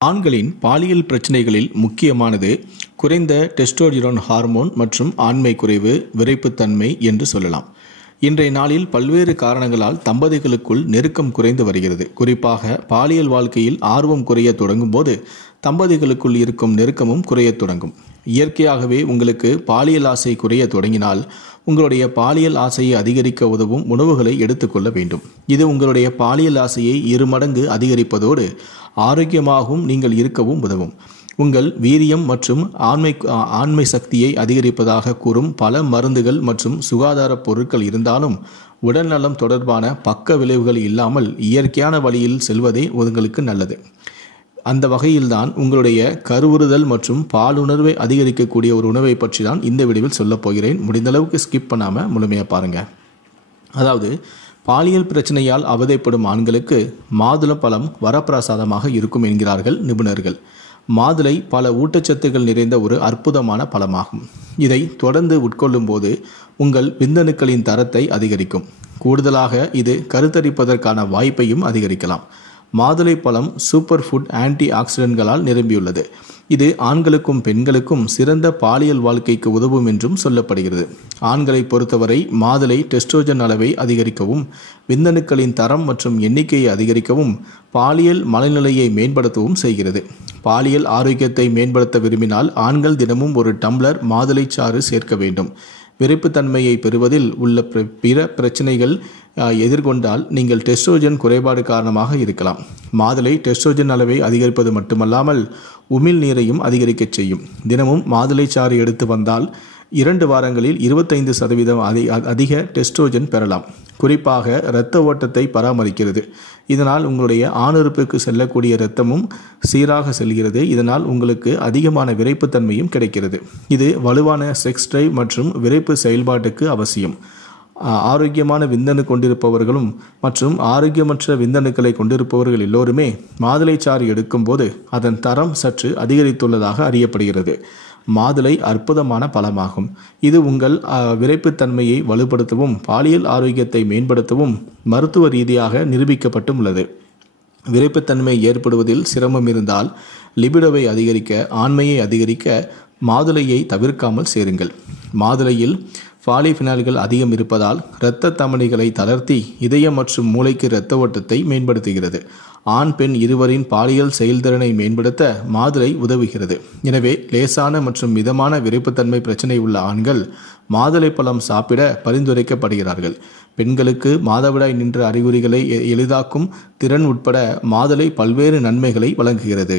ஆண்களின் பாலியல் பிரச்சனைகளில் முக்கியமானது குறைந்த டெஸ்டோஸ்டிரோன் ஹார்மோன் மற்றும் ஆண்மை குறைவு, விறைப்புத்தன்மை என்று சொல்லலாம். இன்றைய நாளில் பல்வேறு காரணங்களால் தம்பதிகளுக்குள் நெருக்கம் குறைந்து வருகிறது. குறிப்பாக பாலியல் வாழ்க்கையில் ஆர்வம் குறைய தொடங்கும் போது தம்பதிகளுக்குள் இருக்கும் நெருக்கமும் குறைய தொடங்கும். இயற்கையாகவே உங்களுக்கு பாலியல் ஆசை குறைய தொடங்கினால் உங்களுடைய பாலியல் ஆசையை அதிகரிக்க உதவும் உணவுகளை எடுத்துக்கொள்ள வேண்டும். இது உங்களுடைய பாலியல் ஆசையை 2 மடங்கு அதிகரிப்பதோடு ஆரோக்கியமாகவும் நீங்கள் இருக்கவும் உதவும். உங்கள் வீரியம் மற்றும் ஆண்மை சக்தியை அதிகரிப்பதாக கூறும் பல மருந்துகள் மற்றும் சுகாதார பொருட்கள் இருந்தாலும் உடல்நலம் தொடர்பான பக்க விளைவுகள் இல்லாமல் இயற்கையான வழியில் செல்வதே உங்களுக்கு நல்லது. அந்த வகையில்தான் உங்களுடைய கருவுறுதல் மற்றும் பாலுணர்வை அதிகரிக்கக்கூடிய ஒரு உணவை பற்றி தான் இந்த வீடியோவில் சொல்லப் போகிறேன். முடிந்தளவுக்கு ஸ்கிப் பண்ணாமல் முழுமையாக பாருங்கள். அதாவது பாலியல் பிரச்சனையால் அவதைப்படும் ஆண்களுக்கு மாதுளம்பழம் வரப்பிரசாதமாக இருக்கும் என்கிறார்கள் நிபுணர்கள். மாதுளை பல ஊட்டச்சத்துக்கள் நிறைந்த ஒரு அற்புதமான பழமாகும். இதை தொடர்ந்து உட்கொள்ளும் போது உங்கள் விந்தணுக்களின் தரத்தை அதிகரிக்கும். கூடுதலாக இது கருத்தரிப்பதற்கான வாய்ப்பையும் அதிகரிக்கலாம். மாதுளை பழம் சூப்பர் ஃபுட் ஆன்டி ஆக்சிடென்ட்களால் நிரம்பியுள்ளது. இது ஆண்களுக்கும் பெண்களுக்கும் சிறந்த பாலியல் வாழ்க்கைக்கு உதவும் என்றும் சொல்லப்படுகிறது. ஆண்களை பொறுத்தவரை மாதுளை டெஸ்டோஜன் அளவை அதிகரிக்கவும், விந்தணுக்களின் தரம் மற்றும் எண்ணிக்கையை அதிகரிக்கவும், பாலியல் மனநிலையை மேம்படுத்தவும் செய்கிறது. பாலியல் ஆரோக்கியத்தை மேம்படுத்த விரும்பினால் ஆண்கள் தினமும் ஒரு டம்ளர் மாதுளை சாறு சேர்க்க வேண்டும். விறைப்புத்தன்மையை பெறுவதில் உள்ள பிற பிரச்சனைகள் எதிர்கொண்டால் நீங்கள் டெஸ்டோஜன் குறைபாடு காரணமாக இருக்கலாம். மாதுளை டெஸ்டோஜன் அளவை அதிகரிப்பது மட்டுமல்லாமல் உமிழ் நீரையும் அதிகரிக்கச் செய்யும். தினமும் மாதுளை சாறு எடுத்து வந்தால் 2 வாரங்களில் 25% அதிக டெஸ்டோஜன் பெறலாம். குறிப்பாக இரத்த ஓட்டத்தை பராமரிக்கிறது. இதனால் உங்களுடைய ஆணுறுப்புக்கு செல்லக்கூடிய இரத்தமும் சீராக செல்கிறது. இதனால் உங்களுக்கு அதிகமான விறைப்புத்தன்மையும் கிடைக்கிறது. இது வலுவான செக்ஸ் டிரைவ் மற்றும் விறைப்பு செயல்பாட்டுக்கு அவசியம். ஆரோக்கியமான விந்தணு கொண்டிருப்பவர்களும் மற்றும் ஆரோக்கியமற்ற விந்தணுக்களை கொண்டிருப்பவர்கள் எல்லோருமே மாதுளை சாறு எடுக்கும்போது அதன் தரம் சற்று அதிகரித்துள்ளதாக அறியப்படுகிறது. மாதுளை அற்புதமான பழமாகும். இது உங்கள் விறைப்புத்தன்மையை வலுப்படுத்தவும் பாலியல் ஆரோக்கியத்தை மேம்படுத்தவும் மருத்துவ ரீதியாக நிரூபிக்கப்பட்டுள்ளது. விறைப்புத்தன்மை ஏற்படுவதில் சிரமம் இருந்தால் லிபிடோவை அதிகரிக்க, ஆண்மையை அதிகரிக்க மாதுளையை தவிர்க்காமல் சேருங்கள். மாதுளையில் பாலிஃபினால்கள் அதிகம் இருப்பதால் இரத்த தமனிகளை தளர்த்தி இதயம் மற்றும் மூளைக்கு இரத்த ஓட்டத்தை மேம்படுத்துகிறது. ஆண் பெண் இருவரின் பாலியல் செயல்திறனை மேம்படுத்த மாதுளை உதவுகிறது. எனவே லேசான மற்றும் மிதமான விறைப்புத்தன்மை பிரச்சனை உள்ள ஆண்கள் மாதுளை பழம் சாப்பிட பரிந்துரைக்கப்படுகிறார்கள். பெண்களுக்கு மாதவிடாய் நின்ற அறிகுறிகளை எளிதாக்கும் திறன் உட்பட மாதுளை பல்வேறு நன்மைகளை வழங்குகிறது.